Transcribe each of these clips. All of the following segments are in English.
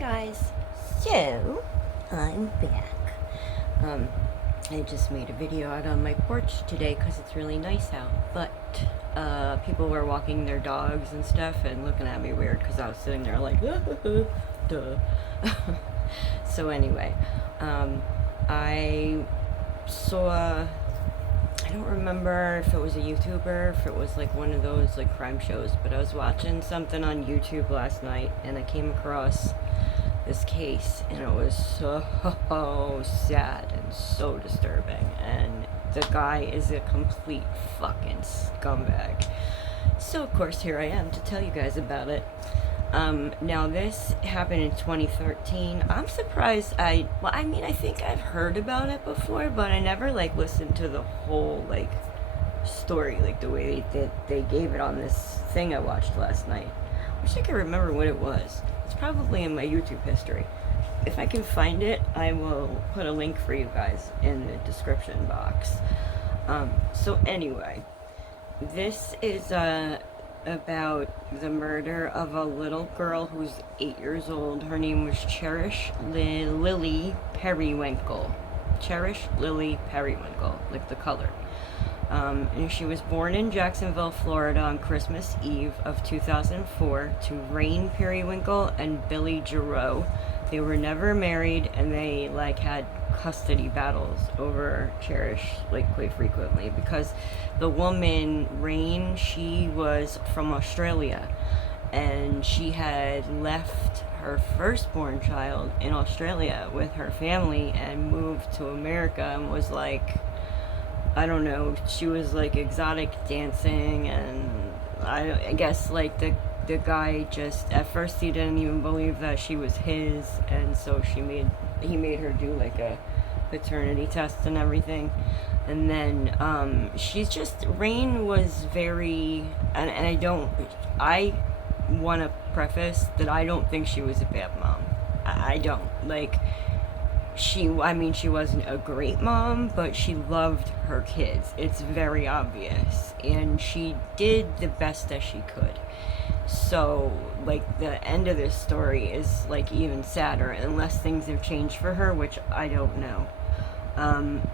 guys, so I'm back. I just made a video out on my porch today because it's really nice out, but people were walking their dogs and stuff and looking at me weird because I was sitting there like, duh. So anyway, I saw, I don't remember if it was a YouTuber, if it was like one of those like crime shows, but I was watching something on YouTube last night and I came across this case and it was so sad and so disturbing, and the guy is a complete fucking scumbag. So of course here I am to tell you guys about it. Now this happened in 2013. I'm surprised I think I've heard about it before, but I never like listened to the whole like story, like the way they gave it on this thing I watched last night. Wish I could remember what it was. It's probably in my YouTube history. If I can find it, I will put a link for you guys in the description box. So anyway, this is about the murder of a little girl who's 8 years old. Her name was Cherish Lily Perrywinkle. Cherish Lily Perrywinkle, like the color. And she was born in Jacksonville, Florida on Christmas Eve of 2004 to Rain Perrywinkle and Billy Giroux. They were never married, and they like had custody battles over Cherish like quite frequently because the woman Rain, she was from Australia and she had left her firstborn child in Australia with her family and moved to America and was like, I don't know, she was like exotic dancing, and I guess like the guy just at first he didn't even believe that she was his, and so he made her do like a paternity test and everything. And then Rain was very, and I want to preface that I don't think she was a bad mom. I don't like. She wasn't a great mom, but she loved her kids. It's very obvious, and she did the best that she could. So like the end of this story is like even sadder unless things have changed for her, which I don't know.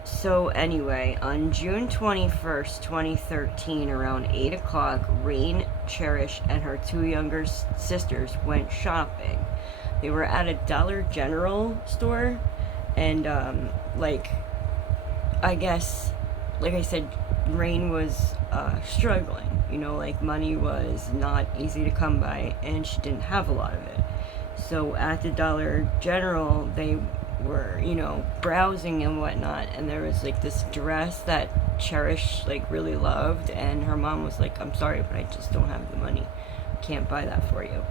So anyway, on June 21st, 2013, around 8 o'clock, Rain, Cherish, and her two younger sisters went shopping. They were at a Dollar General store, and I guess, like I said, Rain was struggling. Like money was not easy to come by, and she didn't have a lot of it. So at the Dollar General, they were, browsing and whatnot, and there was like this dress that Cherish like really loved, and her mom was like, I'm sorry, but I just don't have the money. Can't buy that for you.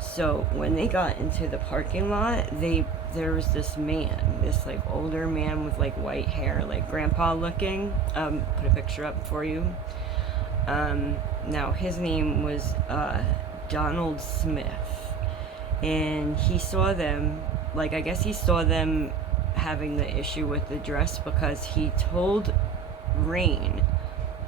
So when they got into the parking lot, there was this man, this like older man with like white hair, like grandpa looking. Put a picture up for you. Now his name was Donald Smith, and he saw them, like I guess he saw them having the issue with the dress because he told Rain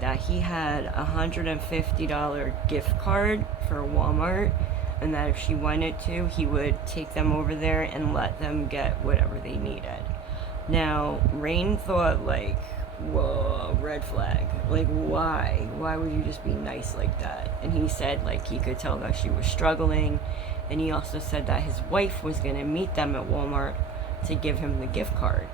that he had a $150 gift card for Walmart, and that if she wanted to, he would take them over there and let them get whatever they needed. Now, Rain thought like, whoa, red flag. Like, why? Why would you just be nice like that? And he said like he could tell that she was struggling, and he also said that his wife was going to meet them at Walmart to give him the gift card.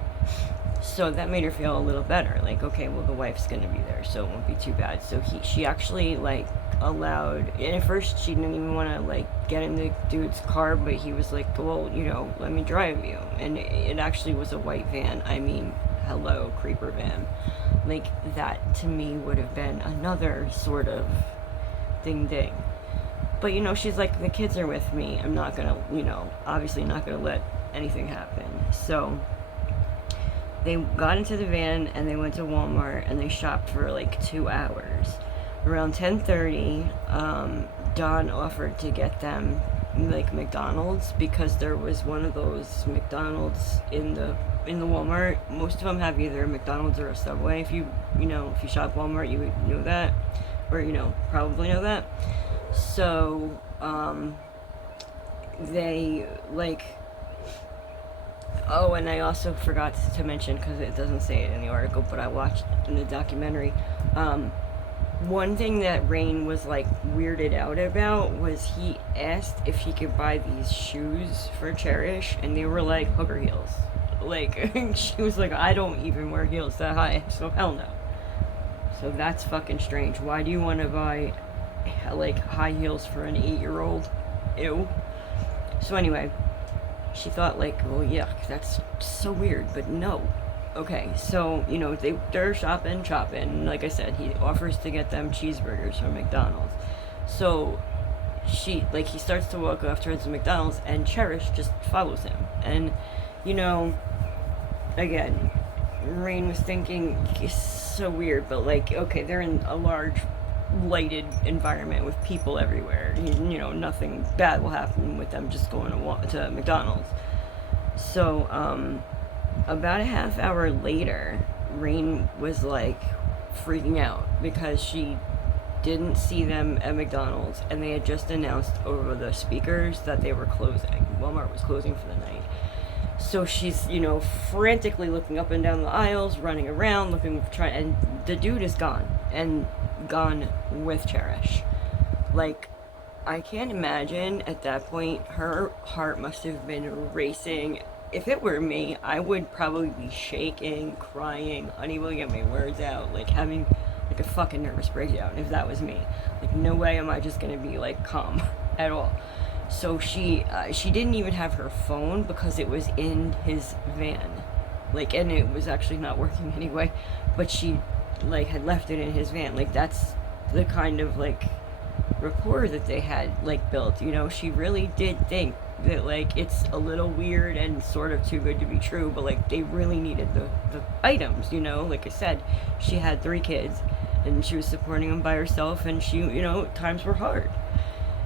So that made her feel a little better. Like, okay, well, the wife's going to be there, so it won't be too bad. So she actually like allowed, and at first she didn't even want to like get in the dude's car, but he was like, well, let me drive you. And it actually was a white van. I mean, hello, creeper van. Like, that to me would have been another sort of ding ding. But she's like, the kids are with me, I'm not gonna, obviously not gonna let anything happen. So they got into the van and they went to Walmart and they shopped for like 2 hours. Around 10:30, Don offered to get them like McDonald's, because there was one of those McDonald's in the Walmart. Most of them have either a McDonald's or a Subway. If you shop Walmart, you would know that, or probably know that. So they, like, oh, and I also forgot to mention, because it doesn't say it in the article, but I watched in the documentary, one thing that Rain was, like, weirded out about was he asked if he could buy these shoes for Cherish, and they were, like, hooker heels. Like, she was like, I don't even wear heels that high, so hell no. So that's fucking strange. Why do you want to buy, like, high heels for an 8-year-old? Ew. So anyway, she thought, like, well, yeah, that's so weird, but no. Okay, so, you know, they're shopping. Like I said, he offers to get them cheeseburgers from McDonald's. So he starts to walk off towards the McDonald's, and Cherish just follows him. And, you know, again, Rain was thinking, it's so weird, but, like, okay, they're in a large lighted environment with people everywhere. You know, nothing bad will happen with them just going to McDonald's. So, about a half hour later, Rain was, like, freaking out because she didn't see them at McDonald's, and they had just announced over the speakers that they were closing. Walmart was closing for the night. So she's, you know, frantically looking up and down the aisles, running around, and the dude is gone, and gone with Cherish. Like, I can't imagine at that point, her heart must have been racing. If it were me, I would probably be shaking, crying, unable to get my words out, like having like a fucking nervous breakdown if that was me. Like, no way am I just gonna be like calm at all. So she didn't even have her phone because it was in his van, like, and it was actually not working anyway, but she, like, had left it in his van. Like, that's the kind of, like, rapport that they had, like, built, you know. She really did think that, like, it's a little weird and sort of too good to be true, but, like, they really needed the items, you know. Like I said, she had 3 kids, and she was supporting them by herself, and she, you know, times were hard.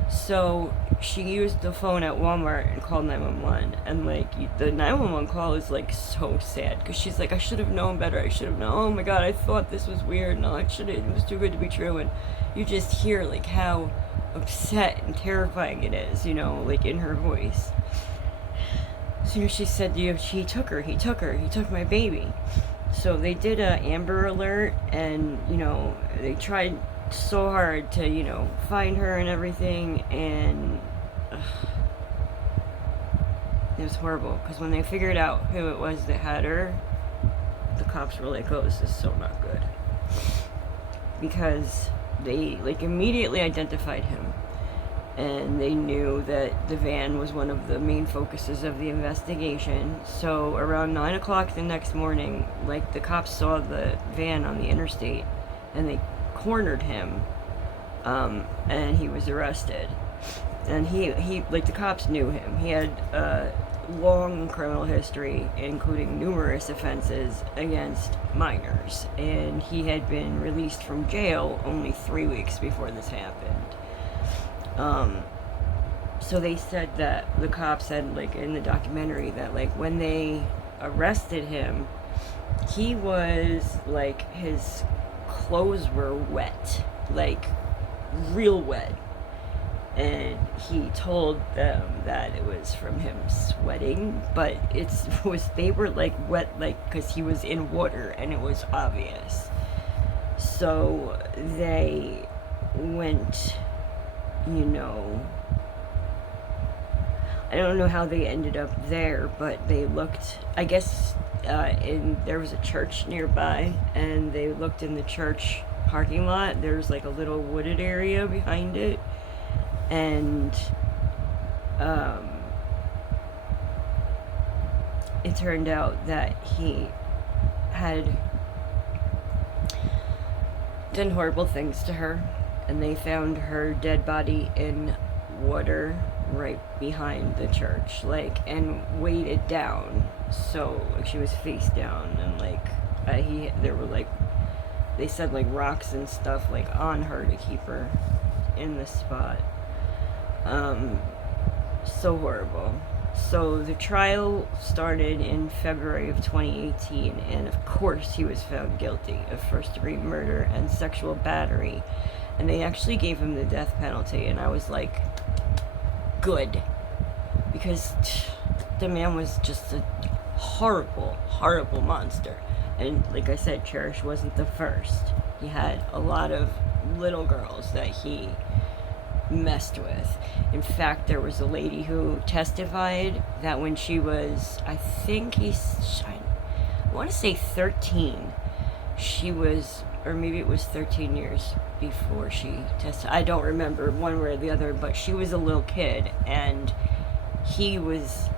So she used the phone at Walmart and called 911, and, like, the 911 call is, like, so sad, because she's like, I should have known better, oh my god, I thought this was weird, no, it was too good to be true. And you just hear, like, how upset and terrifying it is, you know, like, in her voice. So she said, you know, he took my baby. So they did a Amber Alert, and, you know, they tried so hard to, you know, find her and everything, and it was horrible, because when they figured out who it was that had her, the cops were like, oh, this is so not good, because they, like, immediately identified him, and they knew that the van was one of the main focuses of the investigation. So around 9 o'clock the next morning, like, the cops saw the van on the interstate, and they cornered him, and he was arrested. And he like, the cops knew him. He had a long criminal history, including numerous offenses against minors, and he had been released from jail only 3 weeks before this happened. So they said that, the cops said, like, in the documentary, that, like, when they arrested him, he was, like, his clothes were wet, like, real wet, and he told them that it was from him sweating, but they were, like, wet, like, because he was in water, and it was obvious. So they went, you know, I don't know how they ended up there, but they looked, I guess, there was a church nearby, and they looked in the church parking lot. There's, like, a little wooded area behind it, and it turned out that he had done horrible things to her, and they found her dead body in water right behind the church, like, and weighted down, so, like, she was face down, and, like, there were, like, they said, like, rocks and stuff, like, on her to keep her in the spot. So horrible. So the trial started in February of 2018, and of course he was found guilty of first-degree murder and sexual battery, and they actually gave him the death penalty, and I was like, good. because the man was just a horrible, horrible monster. And like I said, Cherish wasn't the first. He had a lot of little girls that he messed with. In fact, there was a lady who testified that when she was, I want to say 13, she was, or maybe it was 13 years before she tested. I don't remember one way or the other, but she was a little kid, and he was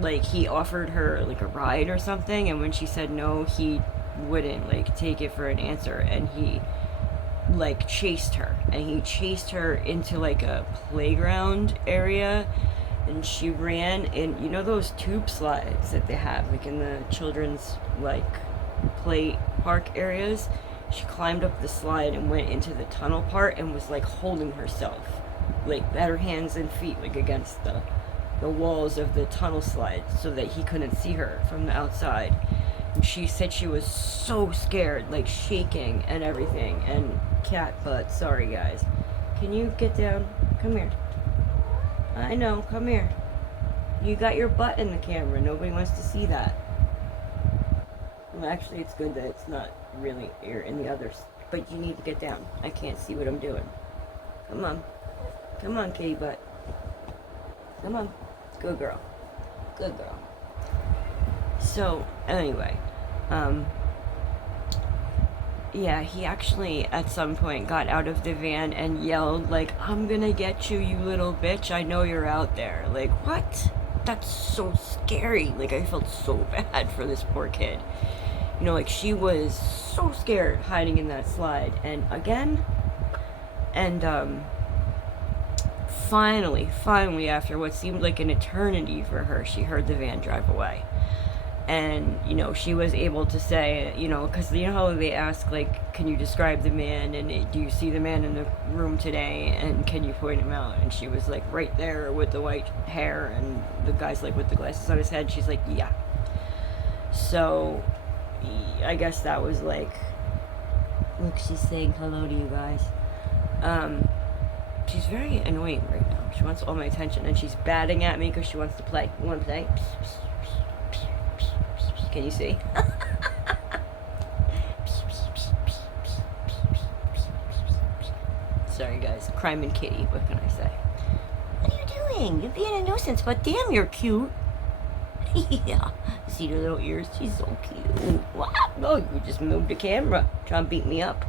like, he offered her like a ride or something, and when she said no, he wouldn't like take it for an answer, and he like chased her, and he chased her into like a playground area, and she ran in, you know, those tube slides that they have like in the children's like play park areas. She climbed up the slide and went into the tunnel part and was like holding herself, like had her hands and feet like against the walls of the tunnel slide so that he couldn't see her from the outside. And she said she was so scared, like shaking and everything. And cat butt, sorry guys. Can you get down? Come here. I know, come here. You got your butt in the camera. Nobody wants to see that. Well, actually, it's good that it's not really here in the others. But you need to get down. I can't see what I'm doing. Come on. Come on, kitty butt. Come on. Good girl. Good girl. So, anyway, yeah, he actually at some point got out of the van and yelled, like, "I'm gonna get you, you little bitch. I know you're out there." Like, what? That's so scary. Like, I felt so bad for this poor kid. You know, like, she was so scared hiding in that slide. And again, and, finally, after what seemed like an eternity for her, she heard the van drive away. And, you know, she was able to say, you know, because you know how they ask, like, can you describe the man, and do you see the man in the room today, and can you point him out? And she was like, right there with the white hair, and the guy's like with the glasses on his head. She's like, yeah. So I guess that was like, look, she's saying hello to you guys. She's very annoying right now. She wants all my attention, and she's batting at me because she wants to play. You want to play? Can you see? Sorry guys, crime and kitty, what can I say? What are you doing? You're being a nuisance, but damn, you're cute. Yeah, see her little ears? She's so cute. What? Oh, you just moved the camera. Trying to beat me up.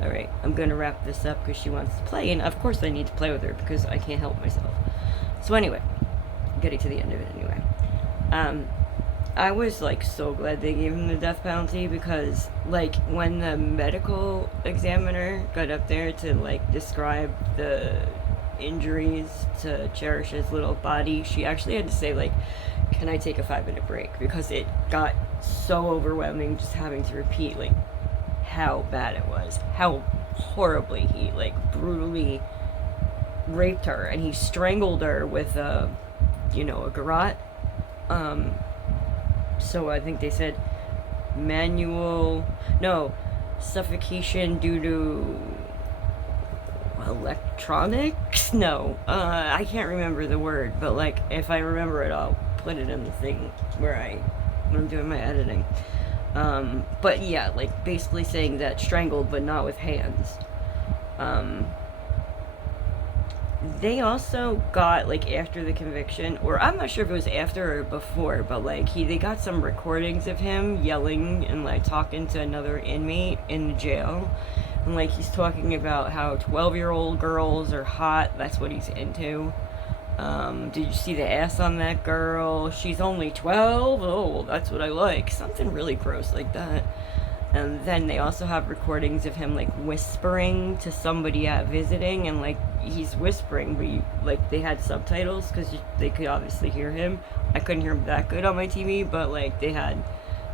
Alright, I'm gonna wrap this up because she wants to play, and of course I need to play with her because I can't help myself. So anyway, getting to the end of it anyway. I was like so glad they gave him the death penalty, because like when the medical examiner got up there to like describe the injuries to Cherish's little body, she actually had to say like, can I take a 5-minute break, because it got so overwhelming just having to repeat like how bad it was, how horribly he like brutally raped her, and he strangled her with a, you know, a garrote. So I think they said suffocation due to electronics? No, I can't remember the word, but like, if I remember it, I'll put it in the thing when I'm doing my editing. But yeah, like basically saying that strangled, but not with hands. They also got, like, after the conviction, or I'm not sure if it was after or before, but, like, they got some recordings of him yelling and, like, talking to another inmate in the jail. And, like, he's talking about how 12-year-old girls are hot. That's what he's into. Did you see the ass on that girl? She's only 12? Oh, that's what I like. Something really gross like that. And then they also have recordings of him, like, whispering to somebody visiting, and, like, he's whispering, but, like, they had subtitles, because they could obviously hear him. I couldn't hear him that good on my TV, but, like, they had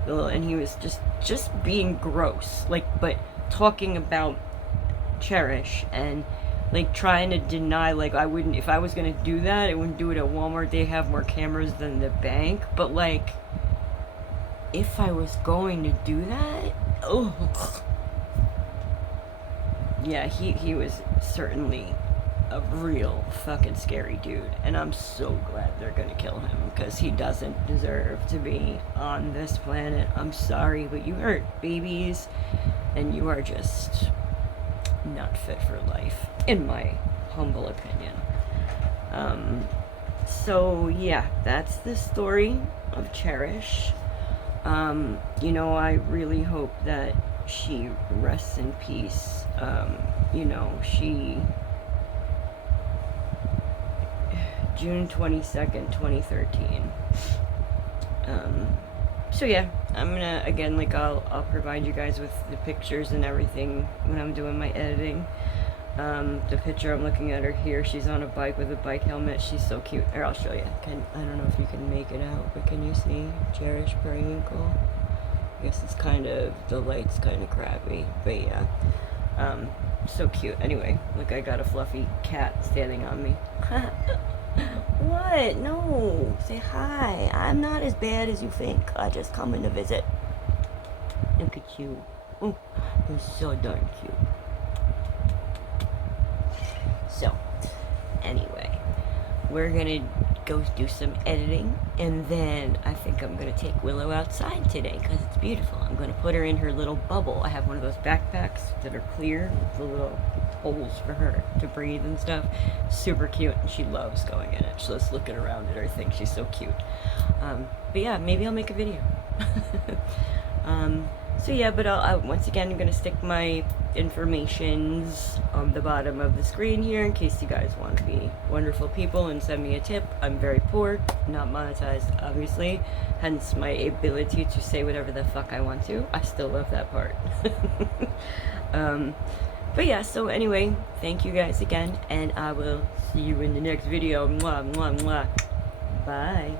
the little, and he was just being gross, like, but talking about Cherish, and, like, trying to deny, like, I wouldn't, if I was gonna do that, I wouldn't do it at Walmart. They have more cameras than the bank, but, like, if I was going to do that, oh, yeah, he was certainly a real fucking scary dude, and I'm so glad they're gonna kill him, because he doesn't deserve to be on this planet. I'm sorry, but you hurt babies, and you are just not fit for life, in my humble opinion. So yeah, that's the story of Cherish. You know, I really hope that she rests in peace. You know, she... June 22nd, 2013. So yeah, I'm gonna, again, like, I'll provide you guys with the pictures and everything when I'm doing my editing. The picture I'm looking at her here, she's on a bike with a bike helmet. She's so cute. Or I'll show you. I don't know if you can make it out, but can you see Cherish Perrywinkle? I guess it's kind of, the light's kind of crappy, but yeah. So cute. Anyway, look, I got a fluffy cat standing on me. What? No. Say hi. I'm not as bad as you think. I just come in to visit. Look at you. Oh, you're so darn cute. So, anyway, we're gonna go do some editing, and then I think I'm gonna take Willow outside today because it's beautiful. I'm gonna put her in her little bubble. I have one of those backpacks that are clear with the little holes for her to breathe and stuff. Super cute, and she loves going in it. She's just looking around at her thing. She's so cute. But yeah, maybe I'll make a video. So yeah, but I'll once again, I'm gonna stick my informations on the bottom of the screen here in case you guys want to be wonderful people and send me a tip. I'm very poor, not monetized, obviously, hence my ability to say whatever the fuck I want to. I still love that part. But yeah, so anyway, thank you guys again, and I will see you in the next video. Mwah, mwah, mwah. Bye.